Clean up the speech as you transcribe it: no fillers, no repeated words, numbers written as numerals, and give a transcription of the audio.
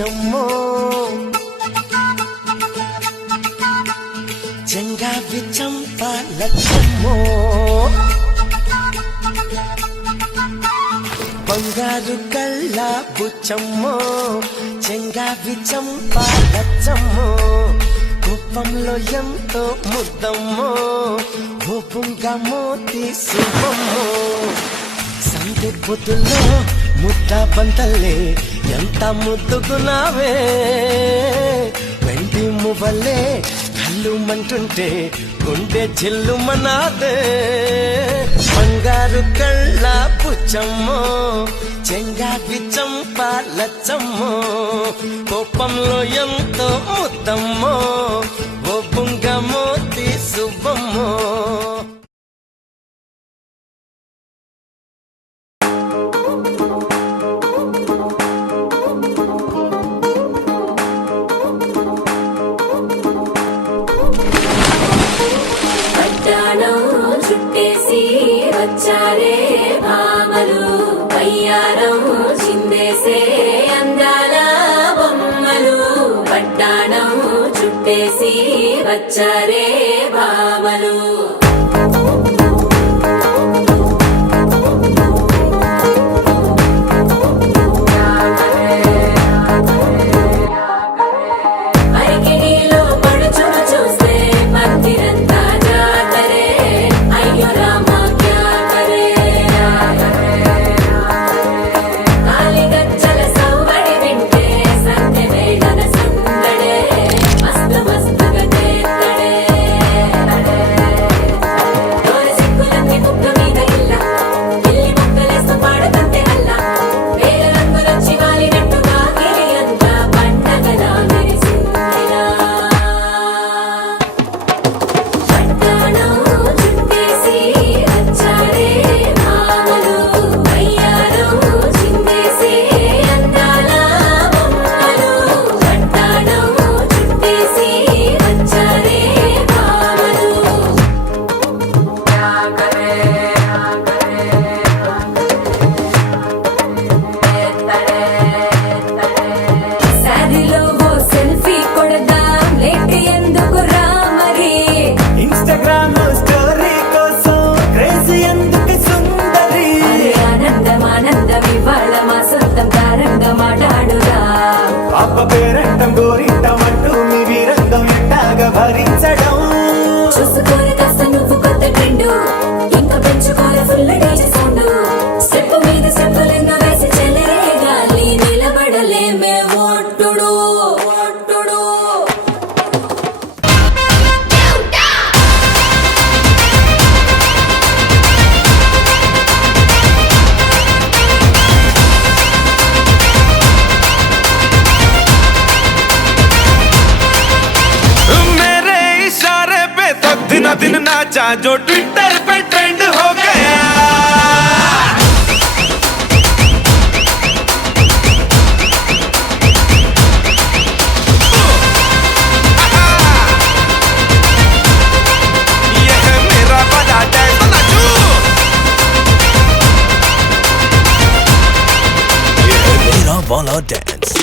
బుచ్చమ్మో చెంగావి చంపాలచ్చమ్మో బంగారు కళ్ళ బుచ్చమ్మో చెంగావి చంపాలచ్చమ్మో కోపంలో ఎంతో ముద్దమ్మో ఓపుంగా మోతి శుభమ్మో సందె పొద్దుల్లో ముద్ద బంతల్లే ఎంత ముద్దుకున్నావే వెండి మువ్వలే కళ్ళు మంటుంటే గుండె చిల్లు మనాదే బంగారు కళ్ళ పుచ్చమ్మో చెంగావి చంపాలచ్చమ్మో కోపంలో ఎంతో ముద్దమ్మో ఓ బుంగ మోతి శుభమ్మో చుట్టేసి వచ్చారే భామలు వయ్యారం చిందేసే అందాల బొమ్మలు పట్టాణం చుట్టేసి వచ్చారే భామలు పేరంటం గోరింటమంటూ మీ వీరంగం ఎట్టాగా భరించడం చూసుకోని కాస్త నువ్వు కొత్త ట్రెండ్ ఇంకా పెంచుకోలే ఫుల్ డీజే సౌండ్ స్టెప్ మీద స్టెప్పులెన్నో వేసి చెల్లరే గాలి నిలబడలేమే ఓట్టుడు ఓట్టుడు दिन नाचा जो ट्विटर पे ट्रेंड हो गया ये है मेरा वाला डांस नाचो ये है मेरा वाला डांस